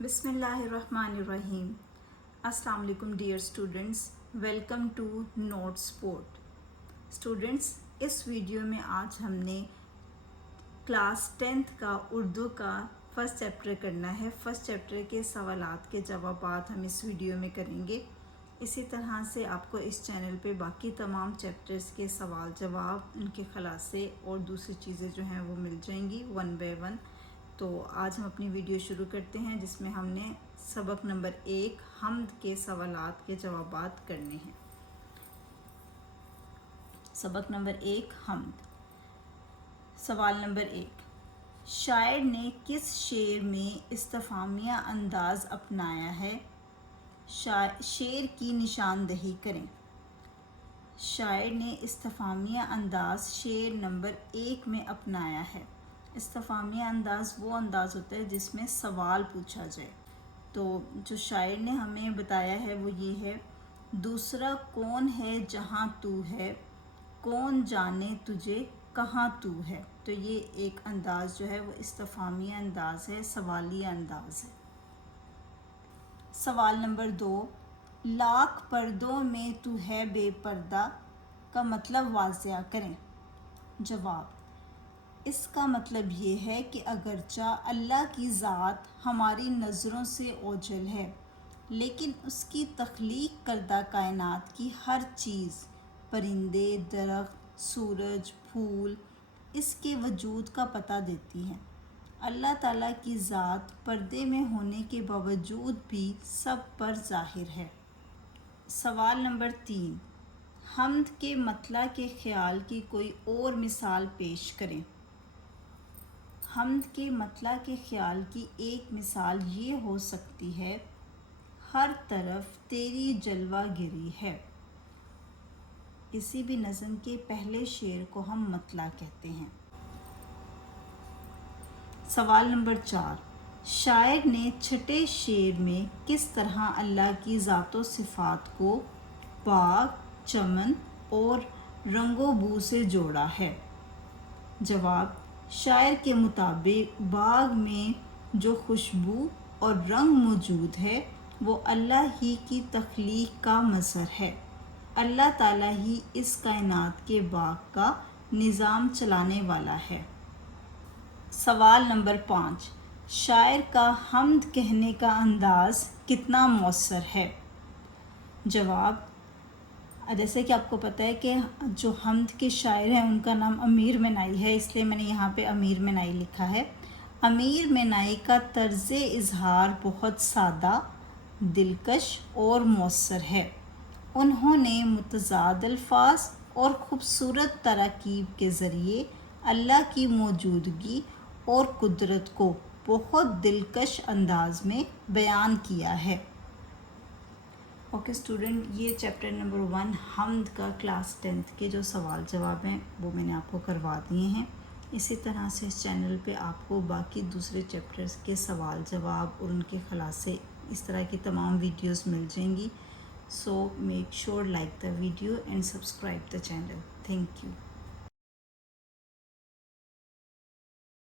بسم اللہ الرحمن الرحیم۔ السلام علیکم dear students, welcome to note support. Students, اس ویڈیو میں آج ہم نے کلاس 10th کا اردو کا فرسٹ چیپٹر کرنا ہے۔ فرسٹ چیپٹر کے سوالات کے جوابات ہم اس ویڈیو میں کریں گے۔ اسی طرح سے آپ کو اس چینل پہ باقی تمام چیپٹرز کے سوال جواب، ان کے خلاصے اور دوسری چیزیں جو ہیں وہ مل جائیں گی 1 by 1۔ تو آج ہم اپنی ویڈیو شروع کرتے ہیں، جس میں ہم نے سبق نمبر 1 حمد کے سوالات کے جوابات کرنے ہیں۔ سبق نمبر 1 حمد۔ سوال نمبر 1، شاعر نے کس شعر میں استفہامیہ انداز اپنایا ہے؟ شعر کی نشاندہی کریں۔ شاعر نے استفہامیہ انداز شعر نمبر 1 میں اپنایا ہے۔ استفہامیہ انداز وہ انداز ہوتا ہے جس میں سوال پوچھا جائے۔ تو جو شاعر نے ہمیں بتایا ہے وہ یہ ہے: دوسرا کون ہے جہاں تو ہے، کون جانے تجھے کہاں تو ہے۔ تو یہ ایک انداز جو ہے وہ استفہامیہ انداز ہے، سوالیہ انداز ہے۔ سوال نمبر 2، لاکھ پردوں میں تو ہے بے پردہ کا مطلب واضح کریں۔ جواب: اس کا مطلب یہ ہے کہ اگرچہ اللہ کی ذات ہماری نظروں سے اوجھل ہے، لیکن اس کی تخلیق کردہ کائنات کی ہر چیز، پرندے، درخت، سورج، پھول، اس کے وجود کا پتہ دیتی ہے۔ اللہ تعالیٰ کی ذات پردے میں ہونے کے باوجود بھی سب پر ظاہر ہے۔ سوال نمبر 3، حمد کے مطلع کے خیال کی کوئی اور مثال پیش کریں۔ حمد کے مطلع کے خیال کی ایک مثال یہ ہو سکتی ہے: ہر طرف تیری جلوہ گری ہے۔ کسی بھی نظم کے پہلے شعر کو ہم مطلع کہتے ہیں۔ سوال نمبر 4، شاعر نے چھٹے شعر میں کس طرح اللہ کی ذات و صفات کو باغ، چمن اور رنگ و بو سے جوڑا ہے؟ جواب: شاعر کے مطابق باغ میں جو خوشبو اور رنگ موجود ہے وہ اللہ ہی کی تخلیق کا مظہر ہے۔ اللہ تعالیٰ ہی اس کائنات کے باغ کا نظام چلانے والا ہے۔ سوال نمبر 5، شاعر کا حمد کہنے کا انداز کتنا مؤثر ہے؟ جواب: جیسے کہ آپ کو پتہ ہے کہ جو حمد کے شاعر ہیں ان کا نام امیر مینائی ہے، اس لیے میں نے یہاں پہ امیر مینائی لکھا ہے۔ امیر مینائی کا طرز اظہار بہت سادہ، دلکش اور مؤثر ہے۔ انہوں نے متضاد الفاظ اور خوبصورت تراکیب کے ذریعے اللہ کی موجودگی اور قدرت کو بہت دلکش انداز میں بیان کیا ہے۔ اوکے اسٹوڈنٹ، یہ چیپٹر نمبر 1 حمد کا کلاس 10th کے جو سوال جواب ہیں وہ میں نے آپ کو کروا دیے ہیں۔ اسی طرح سے اس چینل پہ آپ کو باقی دوسرے چیپٹرز کے سوال جواب اور ان کے خلاصے، اس طرح کی تمام ویڈیوز مل جائیں گی۔ So make sure like the video and subscribe the channel. Thank you.